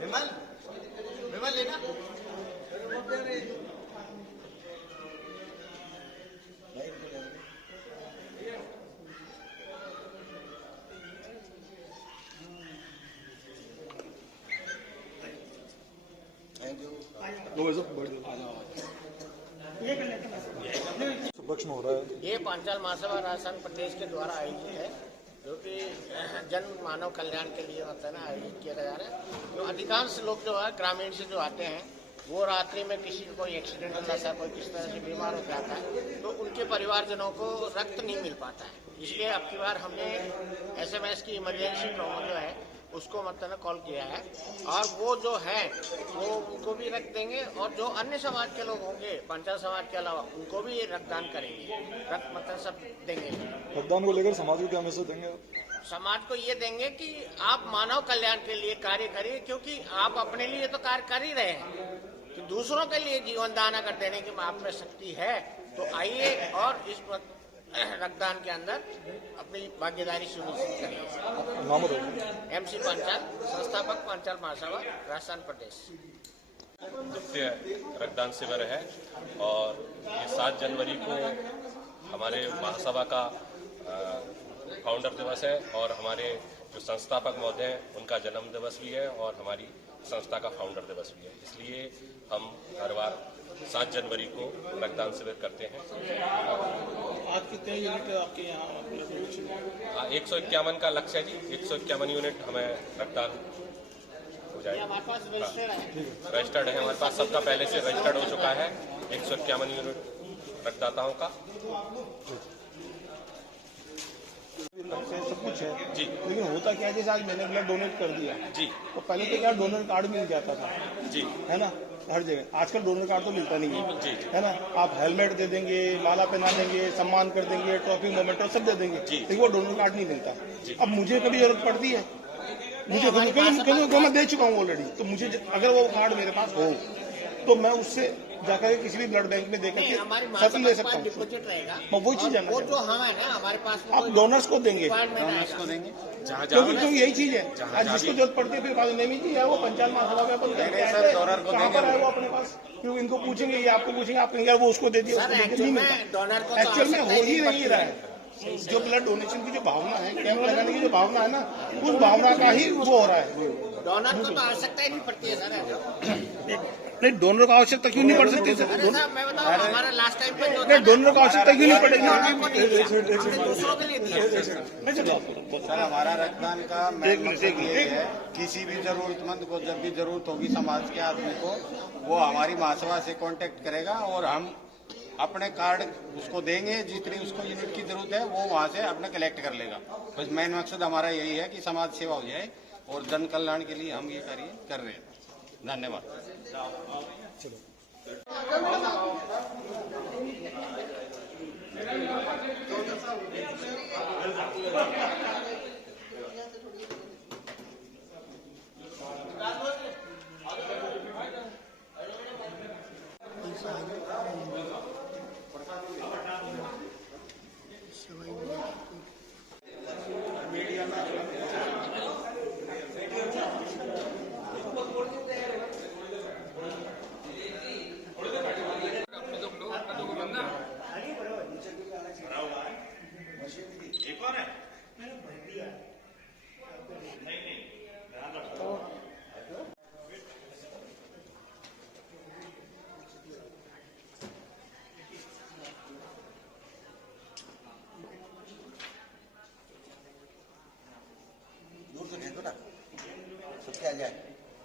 विमल विमल लेना सक्षम हो रहा है। ये पांचाल महासभा राजस्थान प्रदेश के द्वारा आयोजित है, जो कि जन मानव कल्याण के लिए होता है ना, आयोजित किया जा रहा है। तो अधिकांश लोग जो है ग्रामीण से जो आते हैं, वो रात्रि में किसी को कोई एक्सीडेंट होता है, कोई किस तरह से बीमार हो जाता है, तो उनके परिवारजनों को रक्त नहीं मिल पाता है। इसलिए अब की बार हमने SMS की इमरजेंसी नंबर जो है उसको मतलब कॉल किया है, और वो जो है वो उनको भी रक्त देंगे, और जो अन्य समाज के लोग होंगे पंचायत समाज के अलावा उनको भी रक्तदान करेंगे, रक्त मतलब सब देंगे। रक्तदान को लेकर समाज को क्या मैसेज देंगे? समाज को ये देंगे कि आप मानव कल्याण के लिए कार्य करिए, क्योंकि आप अपने लिए तो कार्य कर ही रहे हैं, तो दूसरों के लिए जीवन दान अगर देने की आप में शक्ति है तो आइए और इस रक्तदान के अंदर अपनी भागीदारी सुनिश्चित करिए। MC पांचाल, संस्थापक पांचाल महासभा राजस्थान प्रदेश। द्वितीय रक्तदान शिविर है और ये 7 जनवरी को हमारे महासभा का फाउंडर दिवस है, और हमारे जो संस्थापक महोदय हैं उनका जन्म दिवस भी है, और हमारी संस्था का फाउंडर दिवस भी है। इसलिए हम हर बार 7 जनवरी को रक्तदान शिविर करते हैं। आज कितने यूनिट आपके यहाँ? 151 का लक्ष्य है जी। 151 यूनिट हमें रक्तदान हो जाएगा। हमारे पास रजिस्टर्ड है, हमारे पास सबका पहले से रजिस्टर्ड हो चुका है 151 यूनिट रक्तदाताओं का। सब कुछ है जी, लेकिन होता क्या है, जैसे आज मैंने ब्लड डोनेट कर दिया जी, तो पहले तो क्या डोनर कार्ड मिल जाता था जी, है ना, हर जगह। आजकल डोनर कार्ड तो मिलता नहीं है, जी, है ना। आप हेलमेट दे देंगे, माला पहना देंगे, सम्मान कर देंगे, ट्रॉफी मोमेंटो सब दे देंगे, लेकिन वो डोनर कार्ड नहीं मिलता। अब मुझे कभी जरूरत पड़ती है, मुझे मैं दे चुका हूँ ऑलरेडी, तो मुझे अगर वो कार्ड मेरे पास हो तो मैं उससे जाकर किसी भी ब्लड बैंक में देकर के ले सकता हूँ। डिपॉजिट रहेगा, मैं वही चीज वो जो हम है ना हमारे पास आप डोनर्स को देंगे, क्योंकि यही चीज है। आज जिसको जरूरत पड़ती है फिर बाद में जी है वो पंचायत महासभा में अपन कहाँ पर है वो अपने पास, क्योंकि इनको पूछेंगे, ये आपको पूछेंगे, आप कहेंगे वो उसको दे दिया, नहीं मिलता। एक्चुअल में हो ही नहीं रहा है। जो ब्लड डोनेशन की जो भावना है, कैंप लगाने की जो भावना है ना, उस भावना का ही वो हो रहा है। डोनर को तो आवश्यकता ही नहीं पड़ती है सर। नहीं, डोनर का आवश्यकता क्यों नहीं पड़ सकती सर? मैं बताऊं, हमारा लास्ट टाइम पे नहीं, डोनर का आवश्यकता क्यों नहीं पड़ेगी? दूसरों के लिए दिया। सर, हमारा रक्तदान का मेन मकसद ये है, किसी भी जरूरतमंद को जब भी जरूरत होगी समाज के आदमी को, वो हमारी महासभा से कांटेक्ट करेगा और हम अपने कार्ड उसको देंगे, जितनी उसको यूनिट की जरूरत है वो वहाँ से अपने कलेक्ट कर लेगा। बस मेन मकसद हमारा यही है कि समाज सेवा हो जाए, और जन कल्याण के लिए हम ये कार्य कर रहे हैं। धन्यवाद।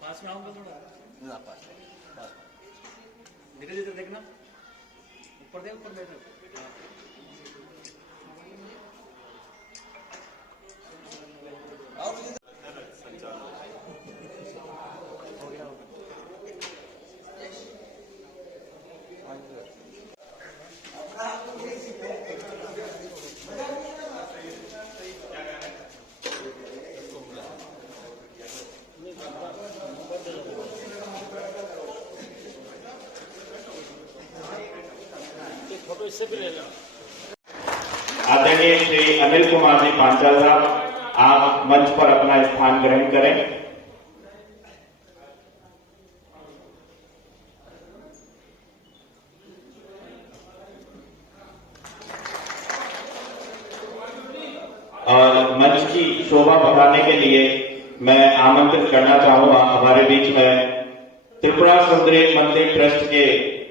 पास में आऊंगा थोड़ा, पास धीरे धीरे देखना, ऊपर दे, ऊपर बैठो। फोटो इससे भी ले लो। आदरणीय श्री अनिल कुमार जी पांचाल साहब, आप मंच पर अपना स्थान ग्रहण करें। और मंच की शोभा बढ़ाने के लिए मैं आमंत्रित करना चाहूंगा हमारे बीच में त्रिपुरा सुंदरी मंदिर ट्रस्ट के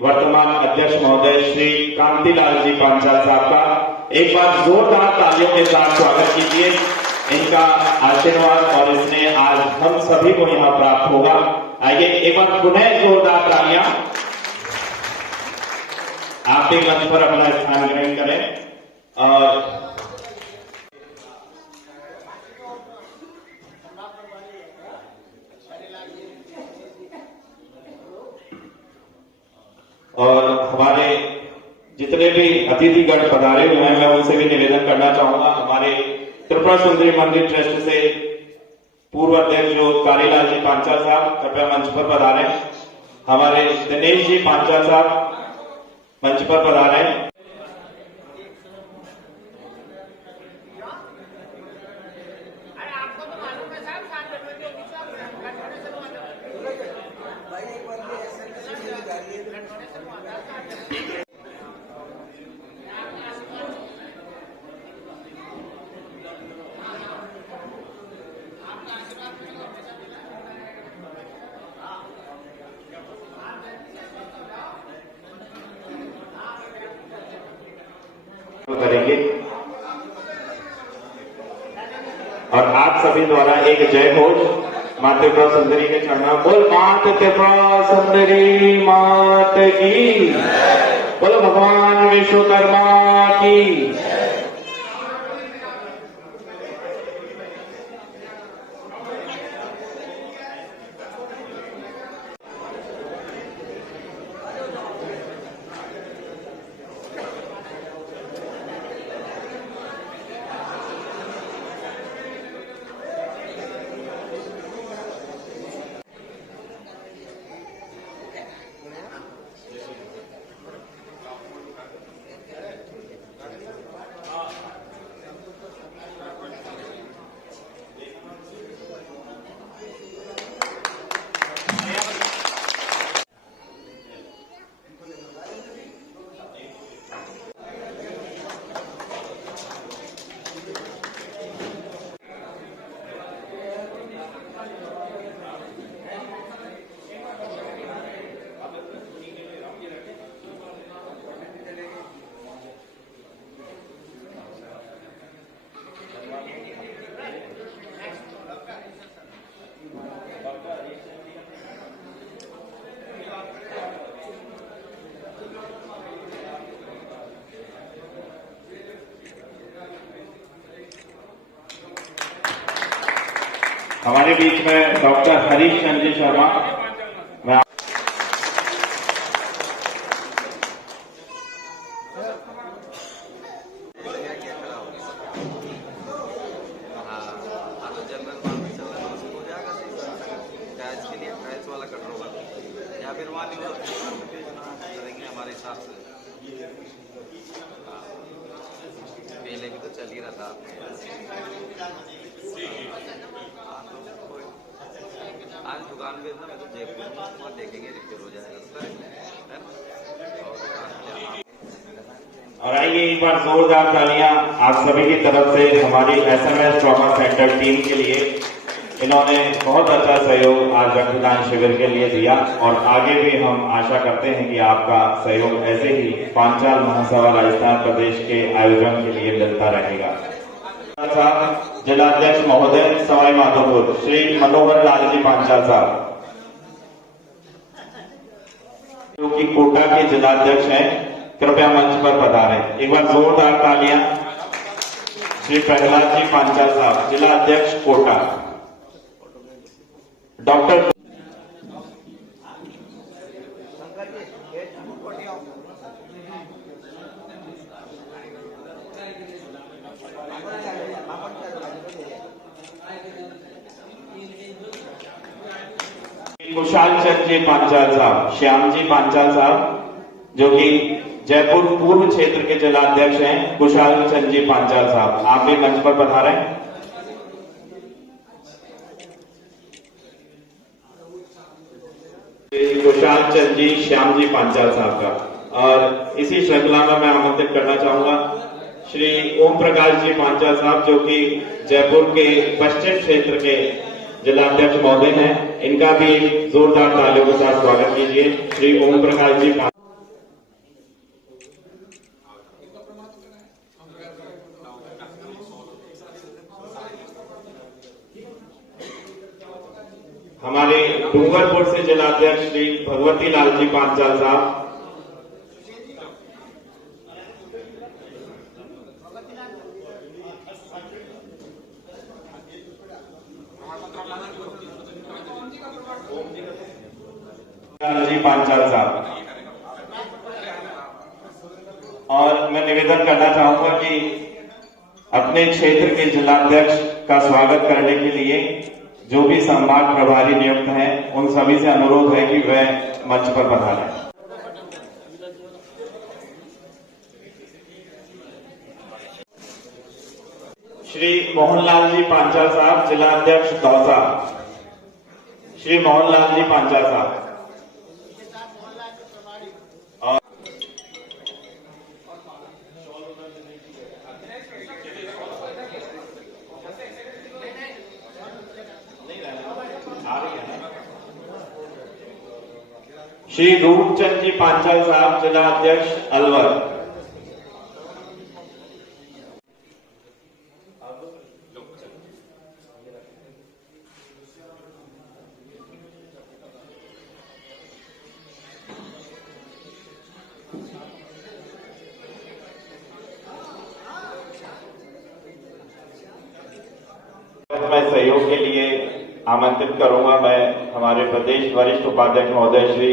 वर्तमान अध्यक्ष महोदय श्री कांतिलाल जी पांचाल साहब का एक बार जोरदार तालियों के साथ स्वागत कीजिए। इनका आशीर्वाद और इसने आज हम सभी को यहाँ प्राप्त होगा। आइए एक बार पुनः जोरदार तालियां। आप भी मंच पर अपना स्थान ग्रहण करें और हमारे जितने भी अतिथिगण पधारे हुए हैं, मैं उनसे भी निवेदन करना चाहूंगा। हमारे त्रिपुरा सुंदरी मंदिर ट्रस्ट से पूर्व अध्यक्ष जो कारीलाल जी पांचाल साहब कृपया मंच पर पधारें। हमारे दिनेश जी पांचाल साहब मंच पर पधारें। करेंगे और आप सभी द्वारा एक जय घोष माँ त्रिपुरा सुंदरी के चरणों बोल माँ त्रिपुरा सुंदरी मात की, बोलो भगवान विश्वकर्मा की। हमारे बीच में डॉक्टर हरीश चंद्र शर्मा, मैं या फिर वहाँ करेंगे हमारे हिसाब से। पहले भी तो चल ही रहा था। आज दुकान पे ना मैं तो जयपुर में देखेंगे रिपेयर हो जाएगा और आइए एक बार जोरदार तालियां आप सभी की तरफ से हमारी SMS ट्रॉमा सेंटर टीम के लिए। इन्होंने बहुत अच्छा सहयोग आज रक्तदान शिविर के लिए दिया और आगे भी हम आशा करते हैं कि आपका सहयोग ऐसे ही पांचाल महासभा राजस्थान प्रदेश के आयोजन के लिए मिलता रहेगा। जिलाध्यक्ष महोदय सवाई माधोपुर श्री मनोहर लाल जी पांचाल साहब, जो कि कोटा के जिलाध्यक्ष हैं, कृपया मंच पर पधारें। एक बार जोरदार तालियां। श्री प्रहलाद जी पांचाल साहब जिलाध्यक्ष कोटा। डॉक्टर कुशाल चंद जी पांचाल साहब, श्याम जी पांचाल साहब, जो कि जयपुर पूर्व क्षेत्र के जिलाध्यक्ष हैं कुशाल चंद जी पांचाल साहब, आप भी मंच पर पधारें। कुशाल चंद जी श्याम जी पांचाल साहब का। और इसी श्रृंखला में मैं आमंत्रित करना चाहूंगा श्री ओम प्रकाश जी पांचाल साहब, जो कि जयपुर के पश्चिम क्षेत्र के जिलाध्यक्ष महोदय हैं। इनका भी जोरदार तालियों के साथ स्वागत कीजिए। श्री ओम प्रकाश जी हमारे डूंगरपुर से जिलाध्यक्ष श्री भगवती लाल जी पांचाल साहब, जी पांचाल साहब। और मैं निवेदन करना चाहूंगा कि अपने क्षेत्र के जिलाध्यक्ष का स्वागत करने के लिए जो भी संभाग प्रभारी नियुक्त हैं, उन सभी से अनुरोध है कि वह मंच पर पधारें। श्री मोहनलाल जी पांचाल साहब, जिलाध्यक्ष दौसा। श्री मोहनलाल जी पांचाल साहब। श्री रूपचंद जी पांचाल साहब, जिला अध्यक्ष अलवर। मैं सहयोग के लिए आमंत्रित करूंगा मैं हमारे प्रदेश वरिष्ठ उपाध्यक्ष महोदय श्री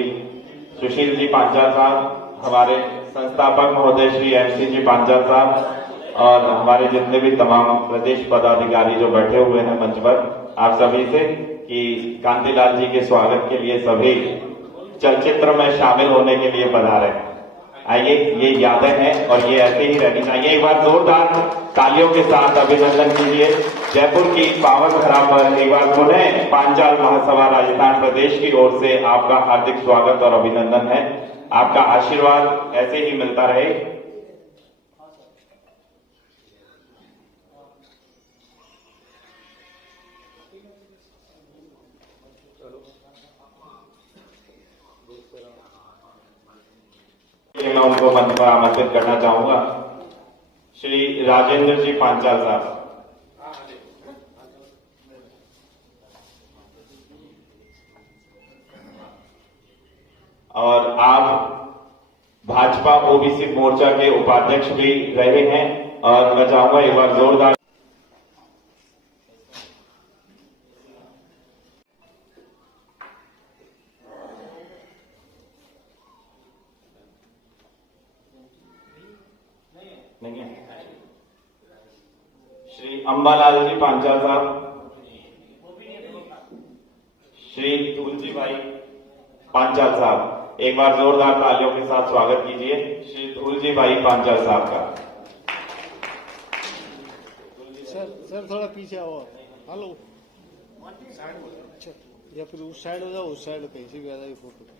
सुशील जी पांचाल साहब, हमारे संस्थापक महोदय श्री MC जी पांचाल साहब और हमारे जितने भी तमाम प्रदेश पदाधिकारी जो बैठे हुए हैं मंच पर, आप सभी से कि कांतिलाल जी के स्वागत के लिए सभी चलचित्र में शामिल होने के लिए पधारे। आइए, ये यादें हैं और ये ऐसे ही रहनी चाहिए। एक बार जोरदार तालियों के साथ अभिनंदन कीजिए जयपुर की पावन धरा पर। एक बार पुनः पांचाल महासभा राजस्थान प्रदेश की ओर से आपका हार्दिक स्वागत और अभिनंदन है। आपका आशीर्वाद ऐसे ही मिलता रहे। मैं उनको मंच पर आमंत्रित करना चाहूंगा श्री राजेंद्र जी पांचाल साहब। और आप भाजपा ओबीसी मोर्चा के उपाध्यक्ष भी रहे हैं और मैं चाहूंगा एक बार जोरदार नहीं है। श्री अंबालाल जी पांचाल साहब, श्री तुलसी भाई पांचाल साहब, एक बार जोरदार तालियों के साथ स्वागत कीजिए श्री तुलसी भाई पांचाल साहब का। सर थोड़ा पीछे आओ। हेलो, या फिर उस साइड हो जाओ, उस साइड कैसे भी आ जाए फोटो।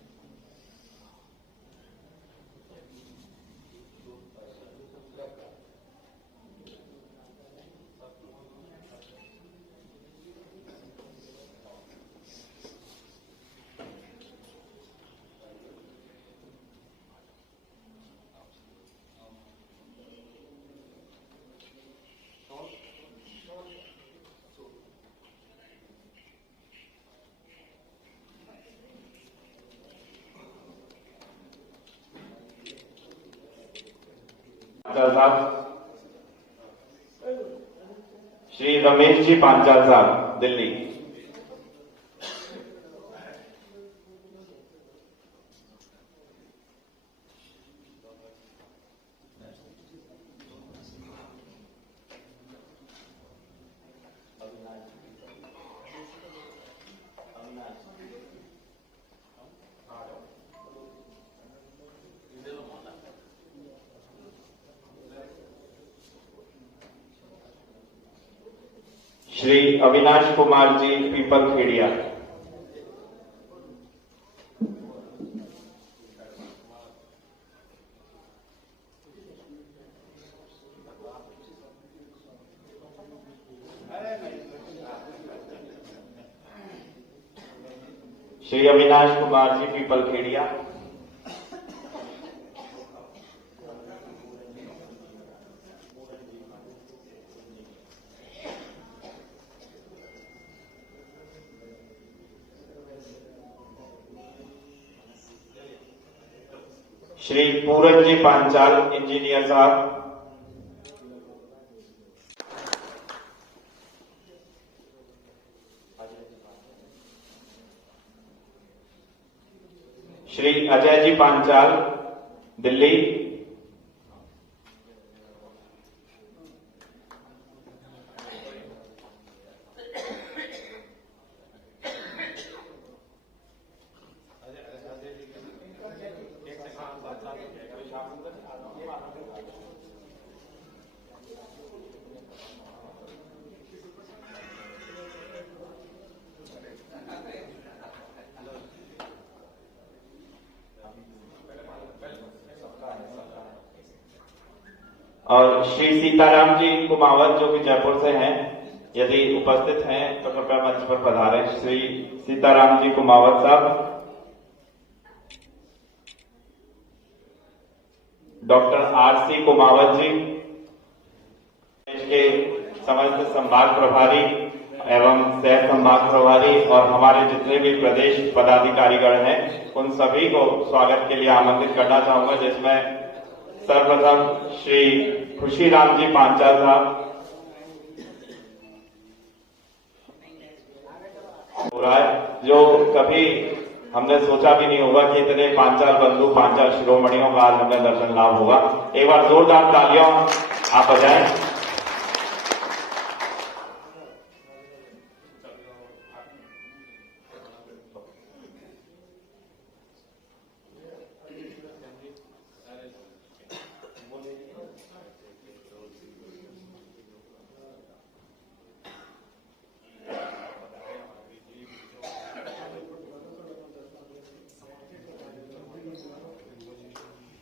साहब, श्री रमेश जी पांचाल साहब, दिल्ली। श्री अविनाश कुमार जी पीपल खेड़िया, श्री अविनाश कुमार जी पीपल खेड़िया, श्री पूरज जी पांचाल इंजीनियर साहब, श्री अजय जी पांचाल दिल्ली, और श्री सीताराम जी कुमावत जो कि जयपुर से हैं, यदि उपस्थित हैं तो कृपया मंच पर पधारें। श्री सीताराम जी कुमावत साहब, डॉक्टर आर.सी. कुमावत जी, देश के समस्त संभाग प्रभारी एवं सह संभाग प्रभारी और हमारे जितने भी प्रदेश पदाधिकारीगण हैं, उन सभी को स्वागत के लिए आमंत्रित करना चाहूंगा, जिसमें सर्वप्रथम श्री खुशीराम जी पांचाल साहब हो रहा है, जो कभी हमने सोचा भी नहीं होगा कि इतने पांचाल बंधु, पांचाल शिरोमणियों का आज हमें दर्शन लाभ होगा। एक बार जोरदार तालियों आप बजाएं।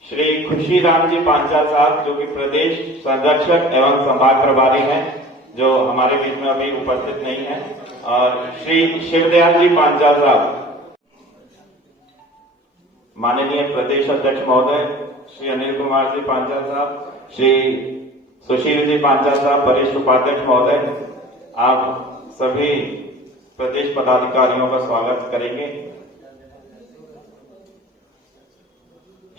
श्री खुशीराम जी पांचाल साहब जो कि प्रदेश संरक्षक एवं संभाग प्रभारी हैं, जो हमारे बीच में अभी उपस्थित नहीं है, और श्री शिवदयाल जी पांचाल साहब, माननीय प्रदेश अध्यक्ष महोदय श्री अनिल कुमार जी पांचाल साहब, श्री सुशील जी पांचाल साहब वरिष्ठ उपाध्यक्ष महोदय, आप सभी प्रदेश पदाधिकारियों का स्वागत करेंगे।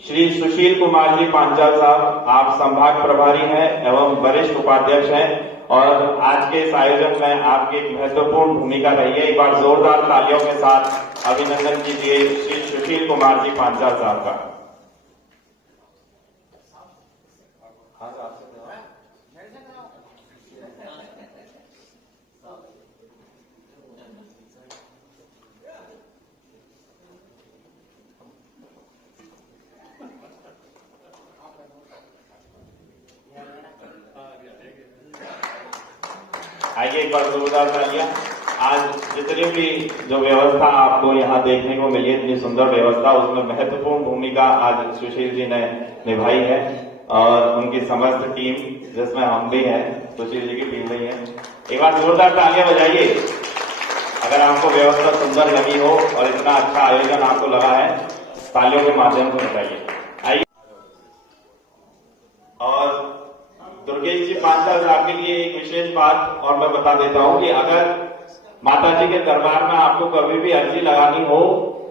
श्री सुशील कुमार जी पांचाल साहब, आप संभाग प्रभारी हैं एवं वरिष्ठ उपाध्यक्ष हैं, और आज के इस आयोजन में आपकी एक महत्वपूर्ण भूमिका रही है। एक बार जोरदार तालियों के साथ अभिनंदन कीजिए श्री सुशील कुमार जी पांचाल साहब का। आइए एक बार जोरदार तालियां। आज जितनी भी जो व्यवस्था आपको यहाँ देखने को मिली है, इतनी सुंदर व्यवस्था, उसमें महत्वपूर्ण भूमिका आज सुशील जी ने निभाई है, और उनकी समस्त टीम जिसमें हम भी हैं, सुशील जी की टीम भी है। एक बार जोरदार तालियां बजाइए अगर आपको व्यवस्था सुंदर लगी हो और इतना अच्छा आयोजन आपको लगा है, तालियों के माध्यम से बताइए। आइए, और दुर्गेश जी पांचाल साहब के लिए एक विशेष बात और मैं बता देता हूं कि अगर माता जी के दरबार में आपको कभी भी अर्जी लगानी हो,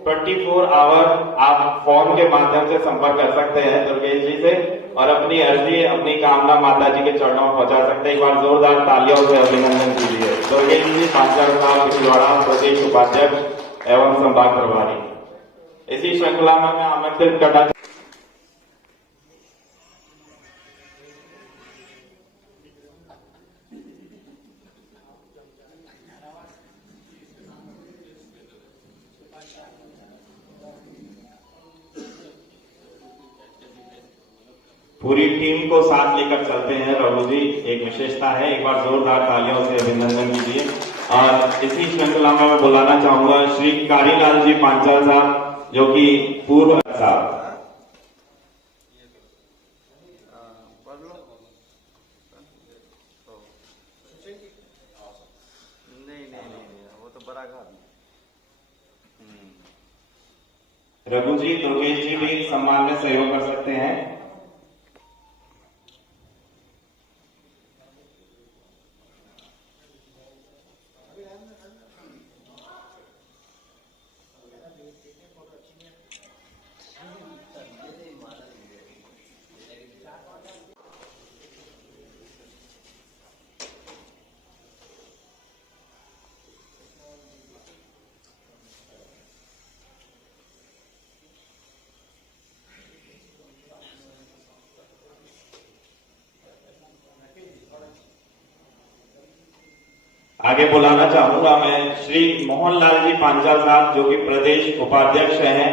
24 आवर आप फोन के माध्यम से संपर्क कर सकते हैं दुर्गेश जी से, और अपनी अर्जी, अपनी कामना माता जी के चरणों में पहुंचा सकते हैं। एक बार जोरदार तालियों से अभिनंदन कीजिए दुर्गेश जी पांचाल साहब, पिछवाड़ा प्रदेश उपाध्यक्ष एवं संभाग प्रभारी। इसी श्रृंखला में मैं आमंत्रित करना पूरी टीम को साथ लेकर चलते हैं रघु जी, एक विशेषता है। एक बार जोरदार तालियों से अभिनंदन कीजिए। और इसी श्रृंखला में मैं बुलाना चाहूंगा श्री कारीलाल जी पांचाल साहब, जो कि पूर्व साहब। रघु जी, दुर्गेश जी भी सम्मान में सहयोग कर सकते हैं। आगे बुलाना चाहूंगा मैं श्री मोहनलाल जी पांचाल साहब, जो कि प्रदेश उपाध्यक्ष हैं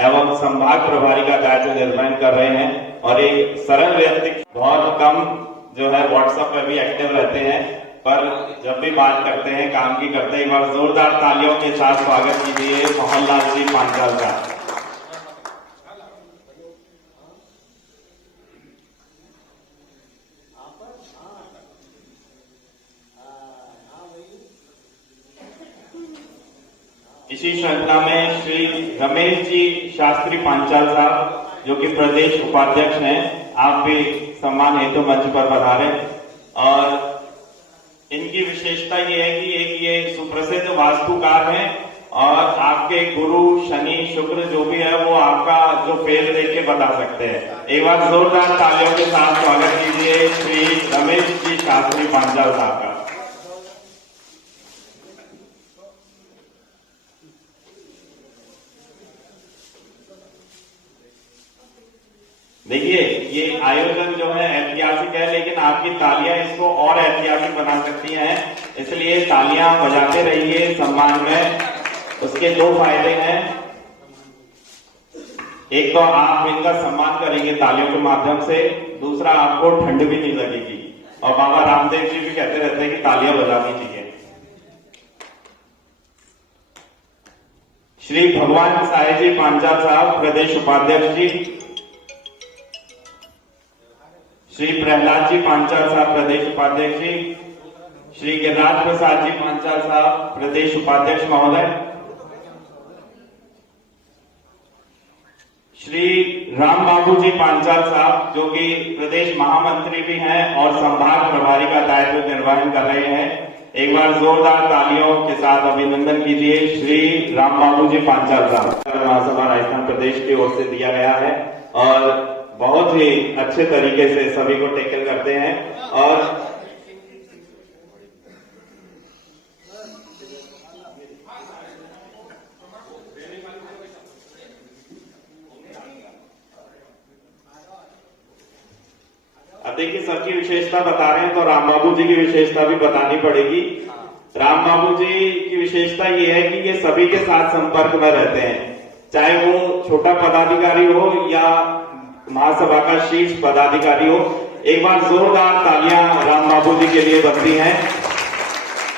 एवं संभाग प्रभारी का दायित्व निर्वहन कर रहे हैं। और एक सरल व्यक्ति, बहुत कम जो है व्हाट्सएप पर भी एक्टिव रहते हैं, पर जब भी बात करते हैं काम की करते हैं। एक बार जोरदार तालियों के साथ स्वागत कीजिए मोहनलाल जी पांचाल का। इसी श्रृंखला में श्री रमेश जी शास्त्री पांचाल साहब, जो कि प्रदेश उपाध्यक्ष हैं, आप भी सम्मान हेतु मंच पर पधारे। और इनकी विशेषता ये है कि एक ये सुप्रसिद्ध वास्तुकार हैं और आपके गुरु शनि शुक्र जो भी है वो आपका जो फेल देख के बता सकते हैं। एक बार जोरदार तालियों के साथ स्वागत कीजिए श्री रमेश जी शास्त्री पांचाल साहब का। देखिए, ये आयोजन जो है ऐतिहासिक है, लेकिन आपकी तालियां इसको और ऐतिहासिक बना सकती हैं, इसलिए तालियां बजाते रहिए सम्मान में। उसके दो फायदे हैं, एक तो आप इनका सम्मान करेंगे तालियों के माध्यम से, दूसरा आपको ठंड भी नहीं लगेगी। और बाबा रामदेव जी भी कहते रहते हैं कि तालियां बजानी चाहिए। श्री भगवान साय जी पांचाल साहब, प्रदेश उपाध्यक्ष जी। श्री प्रहलाद जी पांचाल साहब, प्रदेश उपाध्यक्ष जी। श्री गिरिराज प्रसाद जी पांचाल साहब, प्रदेश उपाध्यक्ष महोदय। श्री राम बाबू जी पांचाल साहब, जो कि प्रदेश महामंत्री भी हैं और संभाग प्रभारी का दायित्व निर्वहन कर रहे हैं। एक बार जोरदार तालियों के साथ अभिनंदन कीजिए श्री राम बाबू जी पांचाल साहब। महासभा राजस्थान प्रदेश की ओर से दिया गया है और बहुत ही अच्छे तरीके से सभी को टेकल करते हैं। और अब देखिए, सबकी विशेषता बता रहे हैं तो राम बाबू जी की विशेषता भी बतानी पड़ेगी। राम बाबू जी की विशेषता ये है कि ये सभी के साथ संपर्क में रहते हैं, चाहे वो छोटा पदाधिकारी हो या महासभा का शीर्ष पदाधिकारी हो। एक बार जोरदार तालियां राम बाबू जी के लिए बनती हैं।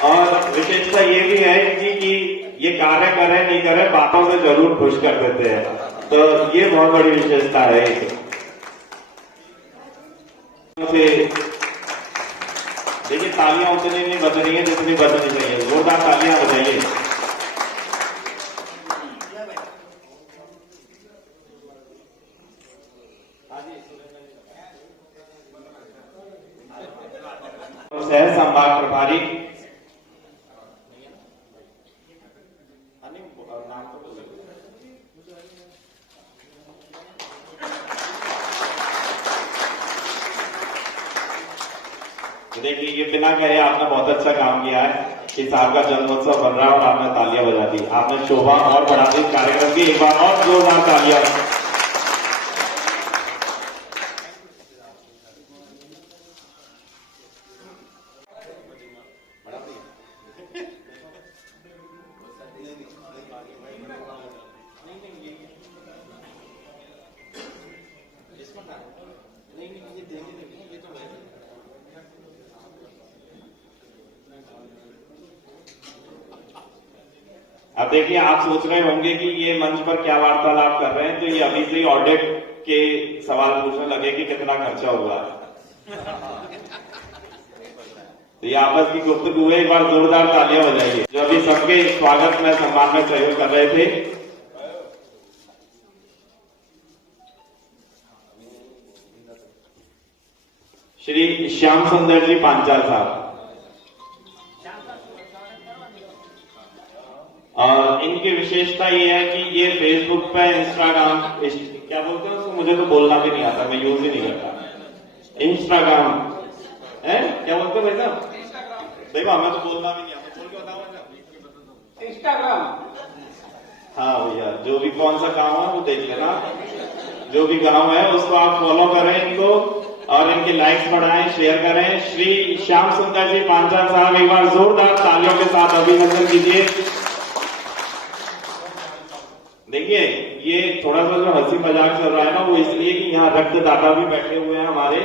और विशेषता ये भी है कि ये कार्य करे नहीं करे, बातों से जरूर खुश कर देते हैं, तो ये बहुत बड़ी विशेषता है। देखिए, तालियां उतनी नहीं बज रही है जितनी बजनी चाहिए। जोरदार तालियां बजाइए। शहर संभाग प्रभारी देखिए, ये बिना कहे आपने बहुत अच्छा काम किया है कि साहब का जन्मोत्सव बन रहा है और आपने तालियां बजा दी, आपने शोभा और बढ़ा दी कार्यक्रम की। एक बार और जोरदार तालियां। अब देखिए, आप सोच रहे होंगे कि ये मंच पर क्या वार्तालाप कर रहे हैं, तो ये अभी से ऑडिट के सवाल पूछने लगे कि कितना खर्चा हुआ। तो ये आपस की गुफ्तगू है, एक बार जोरदार तालियां बजाइए जो अभी सबके स्वागत में सम्मान में सहयोग कर रहे थे। श्री श्याम सुंदर जी पांचाल साहब, और इनकी विशेषता ये है कि ये फेसबुक पे, इंस्टाग्राम, क्या बोलते हैं उसको, मुझे तो बोलना भी नहीं आता, मैं यूज ही नहीं करता। इंस्टाग्राम है, क्या बोलते हैं भाई साहब? देखो, मैं तो बोलना भी नहीं आता, बोल के बताओ। इंस्टाग्राम, हाँ भैया, जो भी कौन सा गाँव है वो देख लेना, जो भी गाँव है उसको आप फॉलो करें इनको, और इनके लाइक्स बढ़ाएं, शेयर करें। श्री श्याम सुंदर जी पांचाल साहब, एक बार जोरदार तालियों के साथ अभिनंदन कीजिए। देखिए, ये थोड़ा सा जो हंसी मजाक चल रहा है ना, वो इसलिए कि यहाँ रक्तदाता भी बैठे हुए हैं हमारे,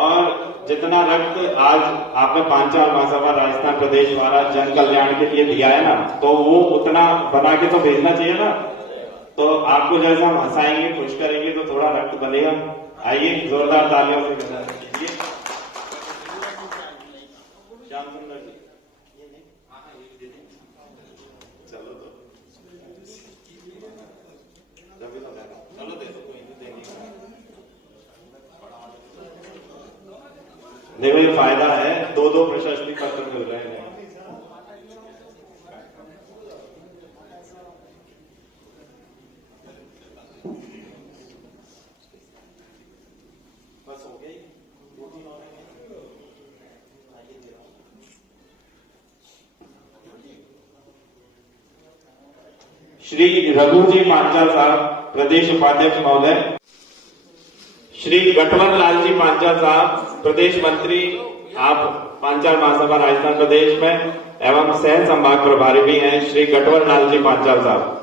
और जितना रक्त आज आपने पांचाल महासभा राजस्थान प्रदेश द्वारा जन कल्याण के लिए दिया है ना, तो वो उतना बना के तो भेजना चाहिए ना। तो आपको जैसे हम हंसाएंगे, खुश करेंगे, तो थोड़ा रक्त बनेगा। आइए, जोरदार तालियों से कीजिए। श्याम सुंदर जी, चलो तो चलो दे दो, कोई नहीं देंगे। देखो, ये फायदा है, 2-2 प्रशस्ति पत्र मिल रहे हैं। बस हो गई, 2-3 और हैं। श्री रघु जी पांचाल साहब, प्रदेश उपाध्यक्ष महोदय। श्री गठवर लाल जी पांचाल साहब, प्रदेश मंत्री, आप पांचाल महासभा राजस्थान प्रदेश में एवं सह संभाग प्रभारी भी हैं, श्री गठवर लाल जी पांचाल साहब।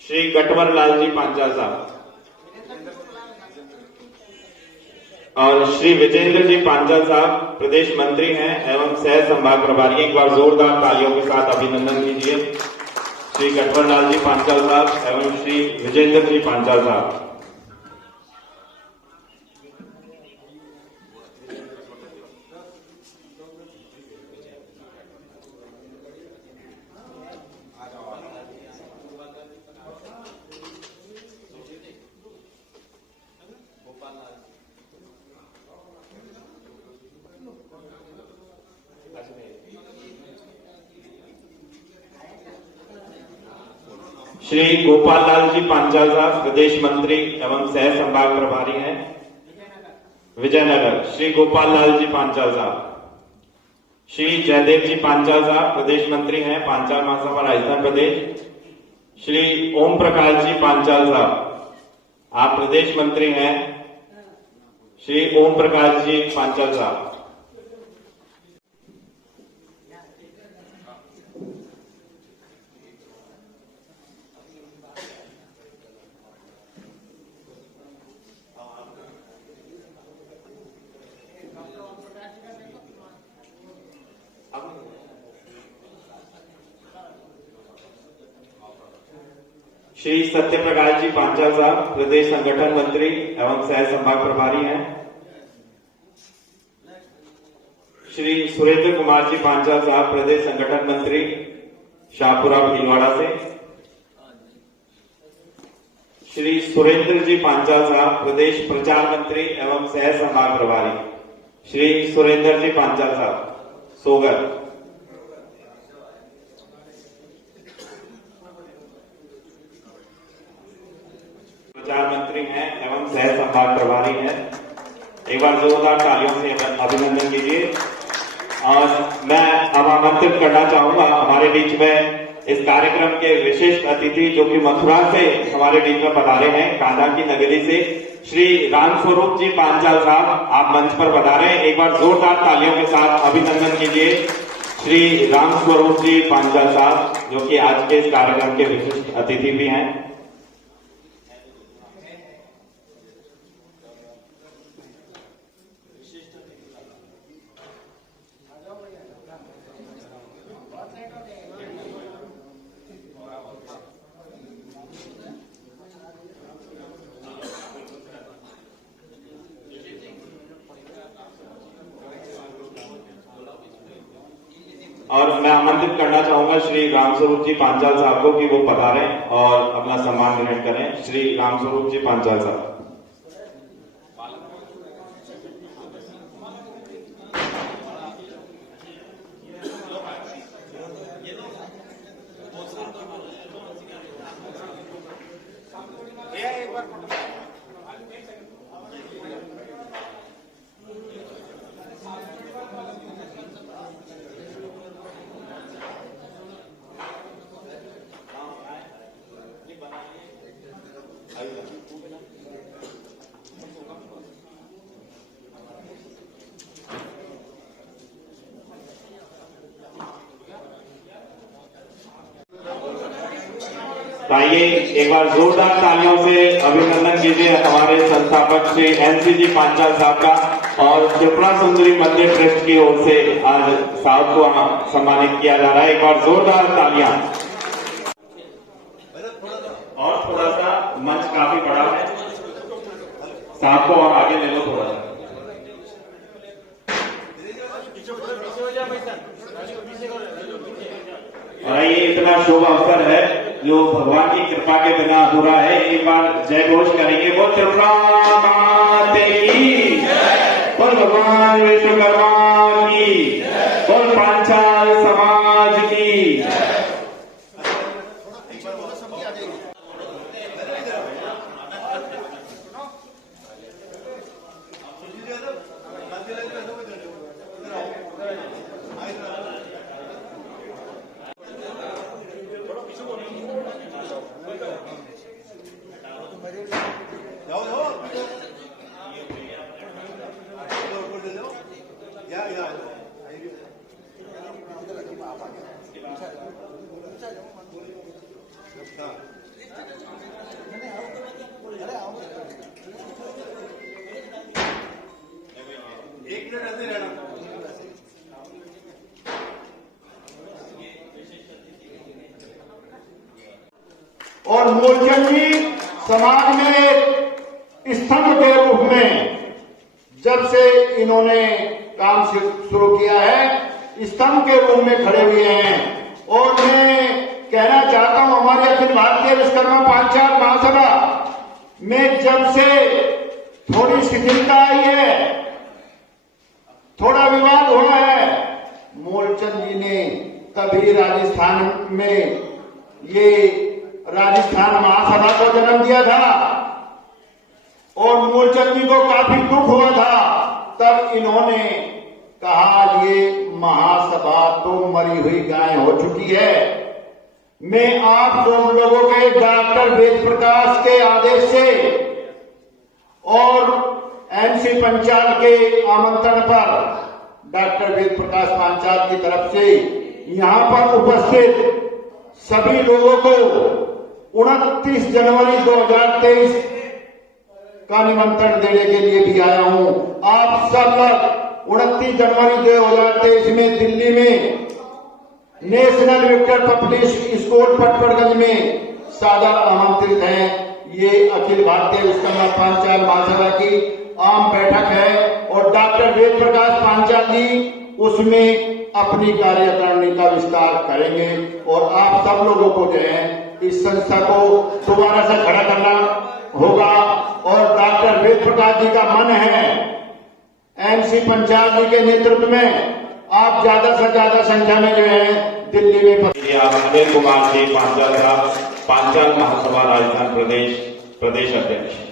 श्री गठवर लाल जी पांचाल साहब और श्री विजेंद्र जी पांचाल साहब, प्रदेश मंत्री हैं एवं सह संभाग प्रभारी। एक बार जोरदार तालियों के साथ अभिनंदन कीजिए श्री गठवर लाल जी पांचाल साहब एवं श्री विजेंद्र जी पांचाल साहब। श्री गोपाल लाल जी पांचाल साहब, प्रदेश मंत्री एवं सह संभाग प्रभारी हैं, विजयनगर। श्री गोपाल लाल जी पांचाल साहब। श्री जयदेव जी पांचाल साहब, प्रदेश मंत्री हैं, पांचाल महासभा राजस्थान प्रदेश। श्री ओम प्रकाश जी पांचाल साहब, आप प्रदेश मंत्री हैं, श्री ओम प्रकाश जी पांचाल साहब। श्री सत्य प्रकाश जी पांचाल साहब, प्रदेश संगठन मंत्री एवं सह संभाग प्रभारी हैं। श्री सुरेंद्र कुमार जी पांचाल साहब, प्रदेश संगठन मंत्री, शाहपुरा भीलवाड़ा से। श्री सुरेंद्र जी पांचाल साहब, प्रदेश प्रचार मंत्री एवं सह संभाग प्रभारी। श्री सुरेंद्र जी पांचाल साहब, सोगर। प्रचार मंत्री हैं एवं सह संभाग प्रभारी हैं। एक बार जोरदार तालियों से अभिनंदन कीजिए। और मैं अब आमंत्रित करना चाहूंगा हमारे बीच में इस कार्यक्रम के विशिष्ट अतिथि जो कि मथुरा से हमारे बीच में पधारे हैं, कान्हा की नगरी से श्री रामस्वरूप जी पांचाल साहब, आप मंच पर पधारे। एक बार जोरदार तालियों के साथ अभिनंदन कीजिए श्री रामस्वरूप जी पांचाल साहब, जो कि आज के इस कार्यक्रम के विशिष्ट अतिथि भी हैं। और मैं आमंत्रित करना चाहूंगा श्री रामस्वरूप जी पांचाल साहब को कि वो पधारें और अपना सम्मान ग्रहण करें। श्री रामस्वरूप जी पांचाल साहब। आइए एक बार जोरदार तालियों से अभिनंदन कीजिए हमारे संस्थापक श्री एनसीजी पांचाल साहब का। और त्रिपुरा सुंदरी मंदिर ट्रस्ट की ओर से आज साहब को सम्मानित किया जा रहा है। एक बार जोरदार तालियां। और थोड़ा सा मंच काफी बड़ा है, साहब को और आगे ले लो थोड़ा सा। और ये इतना शुभ अवसर है जो भगवान की कृपा के बिना अधूरा है। एक बार जय घोष करेंगे, वो त्रिपुरा माते की, बोल भगवान विश्वकर्मा की, बोल पांचाल समाज की। और मूलचंद जी समाज में स्तंभ के रूप में जब से इन्होंने काम शुरू किया है, स्तंभ के रूप में खड़े हुए हैं। और मैं कहना चाहता हूं, हमारी अखिल भारतीय विश्वकर्मा पांचाल महासभा में जब से थोड़ी शिथिलता आई है, थोड़ा विवाद हुआ है, मूलचंद जी ने तभी राजस्थान में ये राजस्थान महासभा को जन्म दिया था। और मूलचंद जी को काफी दुख हुआ था, तब इन्होंने कहा ये महासभा तो मरी हुई गाय हो चुकी है। मैं आप सब लोगों के डॉक्टर वेद प्रकाश के आदेश से और एनसी पांचाल के आमंत्रण पर, डॉक्टर वेद प्रकाश पांचाल की तरफ से यहां पर उपस्थित सभी लोगों को 29 जनवरी 2023 का निमंत्रण देने के लिए भी आया हूं। आप सब लोग 29 जनवरी 2023 में दिल्ली में national Victor public school Patparganj में सादर आमंत्रित हैं। ये अखिल भारतीय विश्वकर्मा पांचाल महासभा की आम बैठक है और डॉक्टर वेद प्रकाश पांचाल जी उसमें अपनी कार्यकारिणी का विस्तार करेंगे। और आप सब लोगों को जो है इस संस्था को दोबारा से खड़ा करना होगा। और डॉक्टर वेद प्रकाश जी का मन है, एनसी पांचाल जी के नेतृत्व में आप ज्यादा से ज्यादा संख्या में जो है दिल्ली में अनिल कुमार जी पांचाल साहब, पांचाल महासभा राजस्थान प्रदेश अध्यक्ष।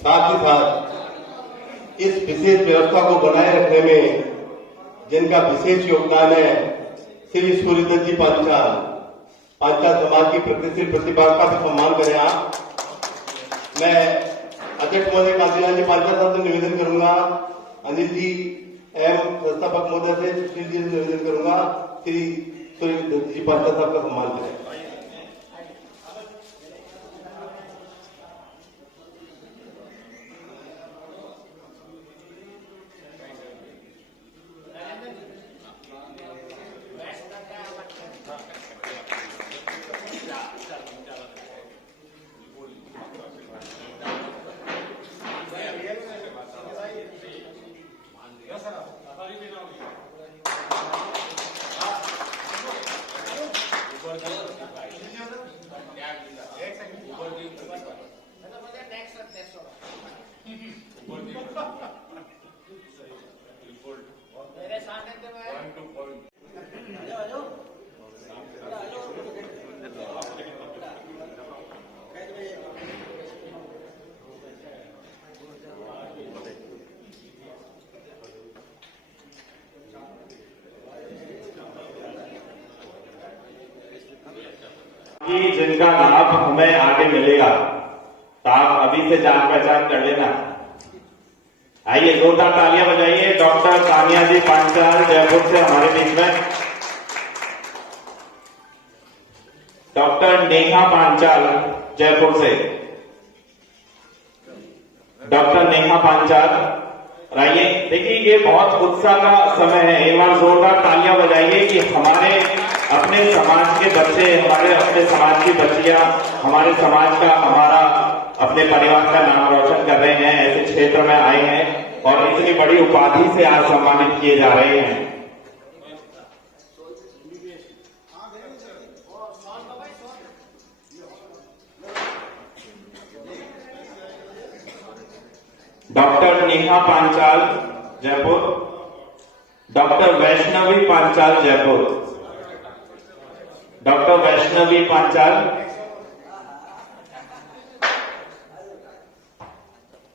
साथ ही साथ इस विशेष व्यवस्था को बनाए रखने में जिनका विशेष योगदान है, श्री सूर्यदत्त जी पांचाल समाज की प्रगतिशील प्रतिभा का भी सम्मान करें आप। मैं अध्यक्ष महोदय काशीनाथ जी पांचाल साहब से निवेदन करूंगा, अनिल जी एवं संस्थापक महोदय से सुशील जी से निवेदन करूंगा, श्री सूर्यदत्त जी पांचाल साहब का सम्मान करें। जिनका लाभ हमें आगे मिलेगा तो आप अभी से जान पहचान कर लेना। आइए जोरदार तालियां बजाइए। डॉक्टर तानिया जी पांचाल जयपुर से हमारे बीच में, डॉक्टर नेहा पांचाल जयपुर से, डॉक्टर नेहा पांचाल। आइए देखिए, ये बहुत उत्साह का समय है। एक बार जोरदार तालियां बजाइए कि हमारे अपने समाज के बच्चे, हमारे अपने समाज की बच्चियां, हमारे समाज का, हमारा अपने परिवार का नाम रोशन कर रहे हैं, ऐसे क्षेत्र में आए हैं और इतनी बड़ी उपाधि से आज सम्मानित किए जा रहे हैं। Doctor Neha Panchal Jaipur, doctor Vaishnavi Panchal Jaipur, doctor Vaishnavi Panchal,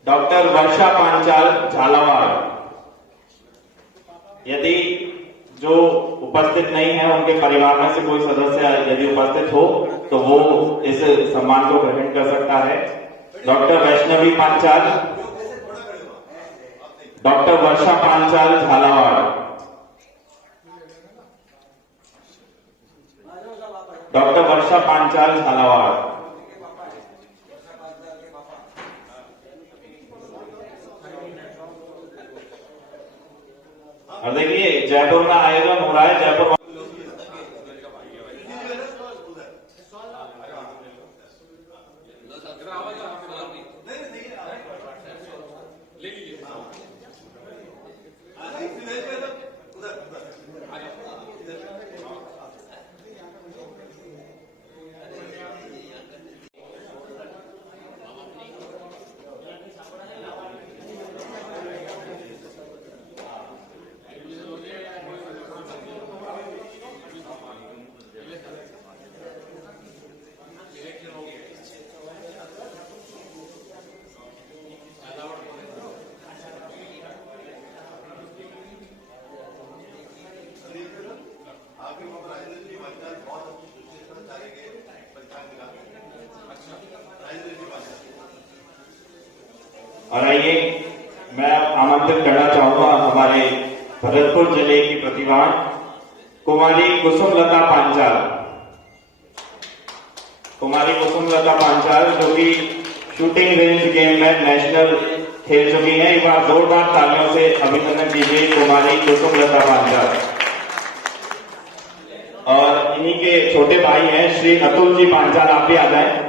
doctor Varsha Panchal Jhalawar. यदि जो उपस्थित नहीं है उनके परिवार में से कोई सदस्य यदि उपस्थित हो तो वो इस सम्मान को ग्रहण कर सकता है। Doctor Vaishnavi Panchal, doctor Varsha Panchal Jhalawar, doctor Varsha Panchal Jhalawar. और देखिए जयपुर का आयोजन हो रहा है। जयपुर और आइए मैं आमंत्रित करना चाहूंगा हमारे भरतपुर जिले की प्रतिभावान कुमारी कुसुमलता पांचाल, कुमारी कुसुमलता पांचाल जो कि शूटिंग रेंज गेम में नेशनल खेल चुकी है। एक बार जोरदार तालियों से अभिनंदन कीजिए कुमारी कुसुमलता पांचाल। और इन्हीं के छोटे भाई हैं श्री अतुल जी पांचाल, आप भी आ जाए।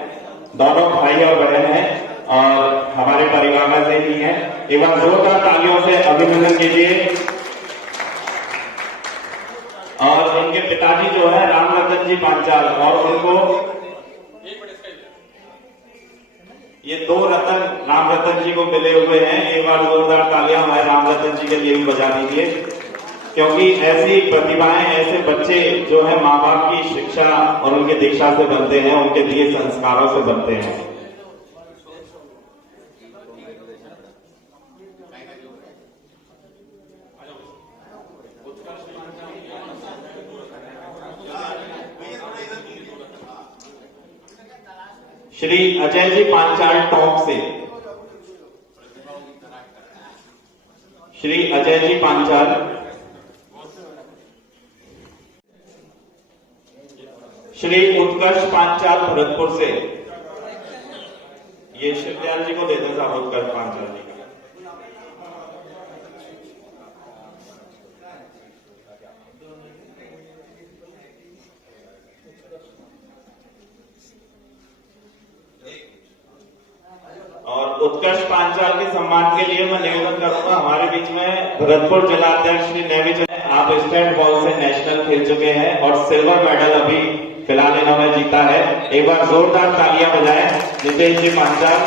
दोनों भाई और बहन हैं और हमारे परिवार में से ही हैं। एक बार जोरदार तालियों से अभिनंदन कीजिए। और इनके पिताजी जो है राम रतन जी पांचाल, और उनको ये 2 रतन राम रतन जी को मिले हुए हैं। एक बार जोरदार तालियां हमारे राम रतन जी के लिए भी बजा दीजिए, क्योंकि ऐसी प्रतिभाएं, ऐसे बच्चे जो है माँ बाप की शिक्षा और उनके दीक्षा से बनते हैं, उनके दिए संस्कारों से बनते हैं। श्री अजय जी पांचाल टोंक से, श्री अजय जी पांचाल, श्री उत्कर्ष पांचाल भरतपुर से, ये शिवदयाल जी को देते साहब उत्कर्ष पांचाल जी। और उत्कर्ष पांचाल के सम्मान के लिए मैं निवेदन करूंगा, हमारे बीच में भरतपुर जिलाध्यक्ष श्री नेविज, आप स्टेट बॉल से नेशनल खेल चुके हैं और सिल्वर मेडल अभी फिलहाल इन्होंने जीता है। एक बार जोरदार तालियां बजाएं नितेश जी पांचाल।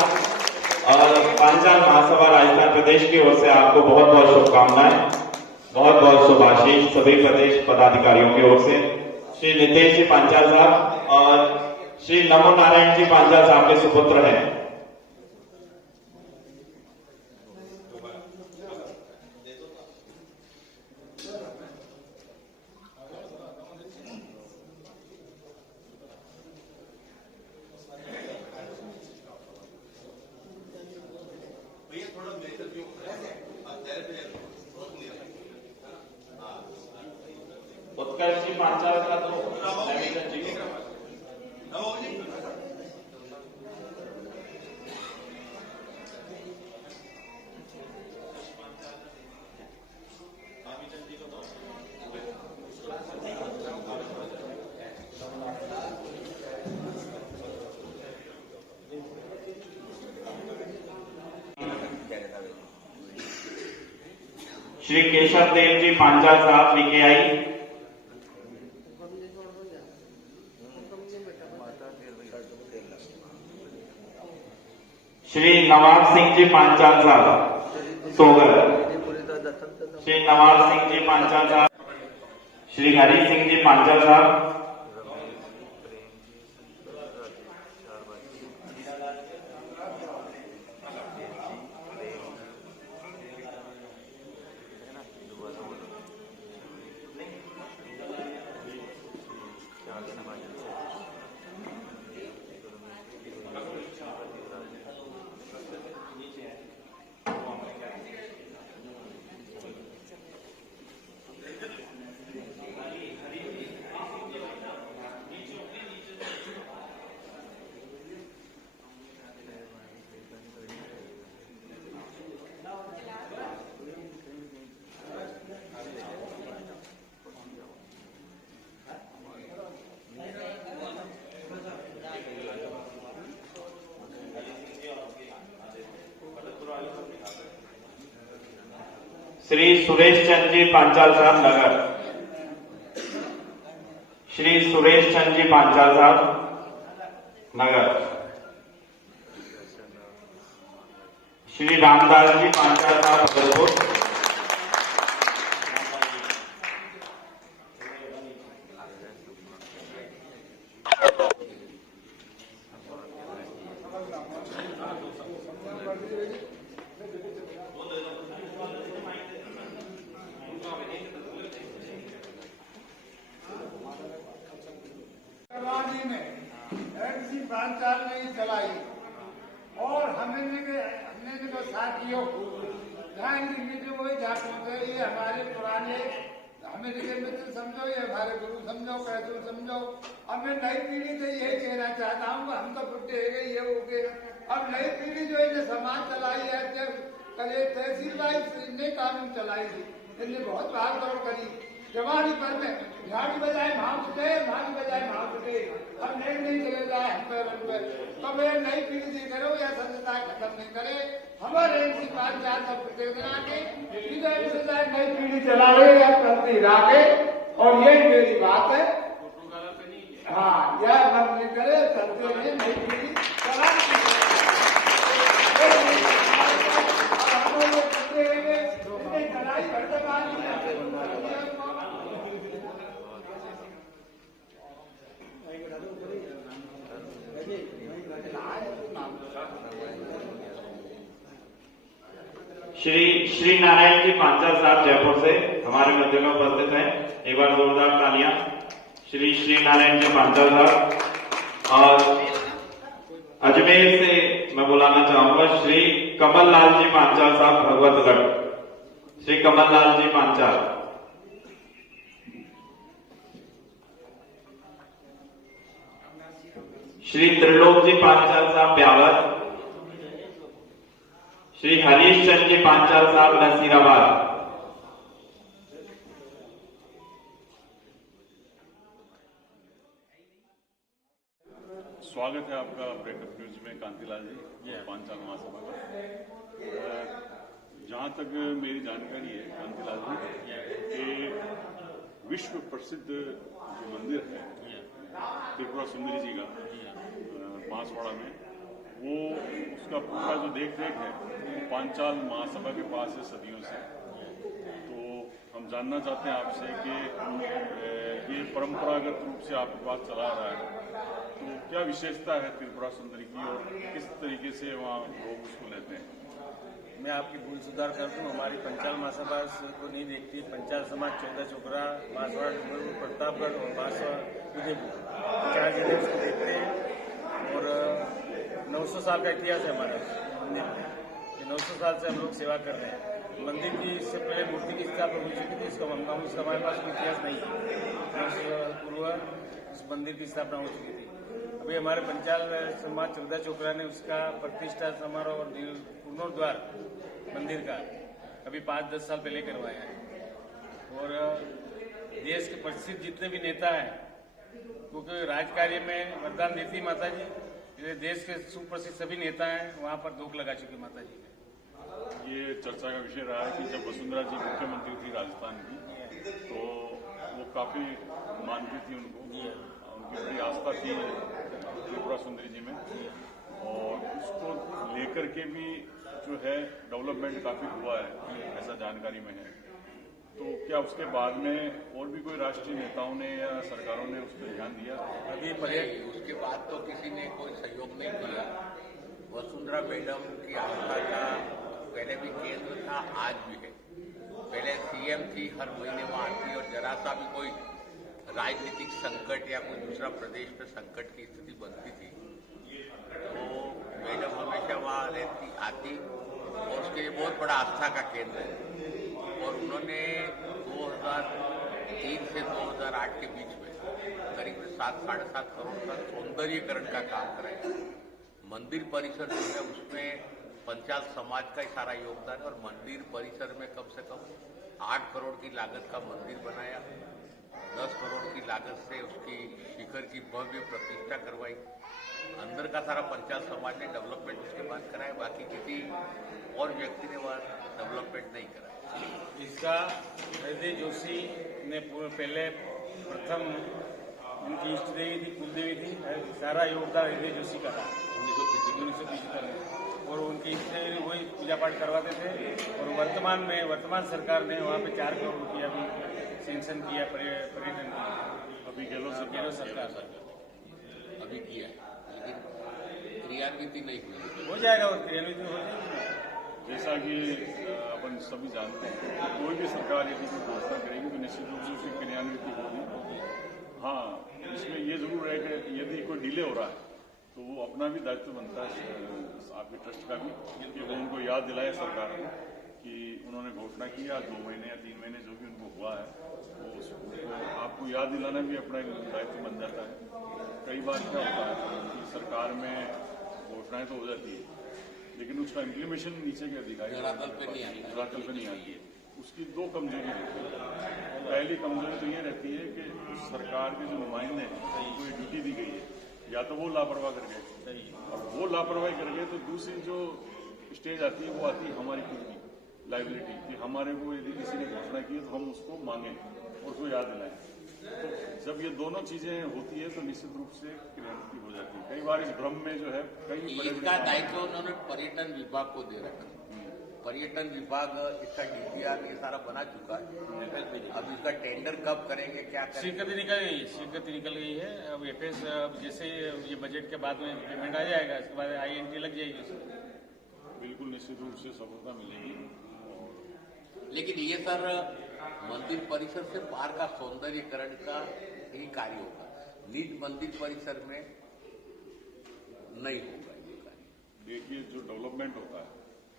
और पांचाल महासभा राजस्थान प्रदेश की ओर से आपको बहुत बहुत शुभकामनाएं, बहुत बहुत शुभाशीष सभी प्रदेश पदाधिकारियों की ओर से। श्री नितेश जी पांचाल साहब और श्री नमो नारायण जी पांचाल साहब के सुपुत्र हैं। उत्कर्ष जी पांचाल का तो नेविजन जी को। श्री केशव देव जी पांचाल साहब VKI, श्री नवाब सिंह जी पांचाल साहब सोगर, श्री नवाब सिंह जी पांचाल साहब, श्री हरि सिंह जी पांचाल साहब, श्री सुरेश चंद जी पांचाल साहब नगर, श्री सुरेश चंद जी पांचाल साहब नगर, श्री रामदास जी पांचाल साहब भरतपुर, पांचाल ने चलाई और हमने जो साथियों को जहाँ इनकी मीटिंग हुई जहाँ पहुंचे, ये हमारे पुराने हमें मित्र समझो, ये हमारे गुरु समझो, कैसे समझो। अब मैं नई पीढ़ी से यही कहना चाहता हूँ, हम तो बुढ़े हो गए, ये हो गए। अब नई पीढ़ी जो इन्हें समाज चलाई है, कल तहसीलदार ने कानून चलाई थी, इनने बहुत भाग दौड़ करी जवानी पर में, झाड़ी बजाए भाव छुटे, झाड़ी बजाए भाव छुटे। अब नहीं चलेगा हम पर, तब ये नई पीढ़ी से करो या संस्था खत्म नहीं करे। हमारे इनकी बात चार सब प्रतियोगिता के नई पीढ़ी चला रहे या करती राखे, और यही मेरी बात है। हाँ, यह बंद नहीं करे, चलते रहे, नई पीढ़ी चला श्री नारायण जी पांचाल साहब जयपुर से हमारे मध्य में उपस्थित हैं। एक बार जोरदार तालियां श्री नारायण जी पांचाल साहब। और अजमेर से मैं बुलाना चाहूंगा श्री कमल लाल जी पांचाल साहब, भगवतगढ़। श्री कमल लाल जी पांचाल। श्री त्रिलोक जी पांचाल साहब, ब्यावर। श्री हरीश चंद जी पांचाल साहब, नसीराबाद। स्वागत है आपका ब्रेकअप न्यूज में कांतिलाल जी, पांचाल महासभा का। जहां तक मेरी जानकारी है कांतिलाल जी, कि विश्व प्रसिद्ध जो मंदिर है त्रिपुरा सुंदरी जी का बांसवाड़ा में, वो उसका पूरा जो देख रेख है वो पांचाल महासभा के पास है सदियों से। तो हम जानना चाहते हैं आपसे कि ये परंपरागत रूप से आपके पास चला आ रहा है, तो क्या विशेषता है त्रिपुरा सुंदरी की और किस तरीके से वहाँ लोग उसको लेते हैं? मैं आपकी भूल सुधार कर दूं, हमारी पंचाल महासभा को नहीं देखती। पंचाल समाज 14 चोकरा, बांसवाड़ा, डूंगरपुर, प्रतापगढ़ और बांसवाड़ा, उदयपुर 4 जिले उसको देखते हैं। और 900 साल का इतिहास है हमारे मंदिर में। 900 साल से हम लोग सेवा कर रहे हैं। मंदिर की इससे पहले मूर्ति की स्थापना हो चुकी थी, इसका हमारे पास कोई इतिहास नहीं है। 900 साल पूर्व उस मंदिर की स्थापना हो चुकी थी। अभी हमारे पंचाल समाज 14 चोकरा ने उसका प्रतिष्ठा समारोह और पुनर्द्वार मंदिर का अभी 5-10 साल पहले करवाया है। और देश के प्रसिद्ध जितने भी नेता हैं, क्योंकि राजकार्य में वरदान देती माता जी, इसलिए देश के सुप्रसिद्ध सभी नेता हैं वहां पर धूप लगा चुकी माता जी ने। ये चर्चा का विषय रहा है कि जब वसुंधरा जी मुख्यमंत्री थी राजस्थान की, तो वो काफी मानती थी उनको, उनकी बड़ी आस्था थी त्रिपुरा सुंदरी जी में, और उसको लेकर के भी जो है डेवलपमेंट काफी हुआ है, ऐसा जानकारी में है। तो क्या उसके बाद में और भी कोई राष्ट्रीय नेताओं ने या सरकारों ने उस पर ध्यान दिया? अभी उसके बाद तो किसी ने कोई सहयोग नहीं किया। वसुंधरा मैडम की आस्था का पहले भी केंद्र था, आज भी है। पहले सीएम थी, हर महीने वहाँ आती, और जरा सा भी कोई राजनीतिक संकट या कोई दूसरा प्रदेश में संकट की स्थिति बनती थी तो मैडम हमेशा वहाँ रहती आती, और उसके लिए बहुत बड़ा आस्था का केंद्र है। और उन्होंने 2003 से 2008 के बीच में करीब 7-7.5 करोड़ का सौंदर्यीकरण का काम कराया। मंदिर परिसर जो है उसमें पंचाल समाज का ही सारा योगदान है, और मंदिर परिसर में कम से कम 8 करोड़ की लागत का मंदिर बनाया। 10 करोड़ की लागत से उसकी शिखर की भव्य प्रतिष्ठा करवाई। अंदर का सारा पंचाल समाज ने डेवलपमेंट उसके बाद कराया, बाकी किसी और व्यक्ति ने वह डेवलपमेंट नहीं करा। इसका हृदय जोशी ने पहले प्रथम उनकी इष्ट देवी थी, कुलदेवी थी, सारा योगदान हृदय जोशी का था 1975 में, और उनकी इष्ट देवी वही पूजा पाठ करवाते थे। और वर्तमान सरकार ने वहाँ पे 4 करोड़ रुपया भी सेंक्शन किया पर्यटन की। अभी गहलोत सरकार अभी किया है, लेकिन क्रियान्वित नहीं हुई। हो जाएगा, और क्रियान्वित हो जाएगी। जैसा कि अपन सभी जानते हैं, कोई भी सरकार यदि कोई घोषणा करेगी तो निश्चित रूप से उसकी क्रियान्वित होगी। हाँ, इसमें ये जरूर है कि यदि कोई डिले हो रहा है तो वो अपना भी दायित्व बनता है आपके ट्रस्ट का भी, कि वो उनको याद दिलाए सरकार को कि उन्होंने घोषणा की, आज 2 महीने या 3 महीने जो भी उनको हुआ है, वो आपको याद दिलाना भी अपना दायित्व बन जाता है। कई बार क्या होता है कि सरकार में घोषणाएं तो हो जाती है, लेकिन उसका इम्प्लीमेशन नीचे के अधिकारी धरातल पे नहीं आती है। उसकी 2 कमजोरी रहती है। पहली कमजोरी तो ये रहती है कि उस सरकार के जो नुमाइंदे हैं उनको ये ड्यूटी दी गई है, या तो वो लापरवाह कर गए, और वो लापरवाही कर गए तो दूसरी जो स्टेज आती है वो आती है हमारी खुद की लाइबिलिटी, कि हमारे को यदि किसी ने घोषणा की है तो हम उसको मांगें और उसको याद दिलाएं। तो जब ये दोनों चीजें होती है तो निश्चित रूप से क्रियान्वित हो जाती है। कई बार इस भ्रम में जो है कई इसका दायित्व उन्होंने पर्यटन विभाग को दे रखा। पर्यटन विभाग इसका डीपीआर ये सारा बना चुका है। अब इसका टेंडर कब करेंगे, क्या करेंगे? स्वीकृति निकल गई है। अब एफएस जैसे ये बजट के बाद में पेमेंट आ जाएगा, इसके बाद INT लग जाएगी। बिल्कुल निश्चित रूप से सफलता मिलेगी। लेकिन ये सर मंदिर परिसर से बाहर का सौंदर्यीकरण का ही कार्य होगा। निज मंदिर परिसर में नहीं होगा ये कार्य। देखिए, जो डेवलपमेंट होता है,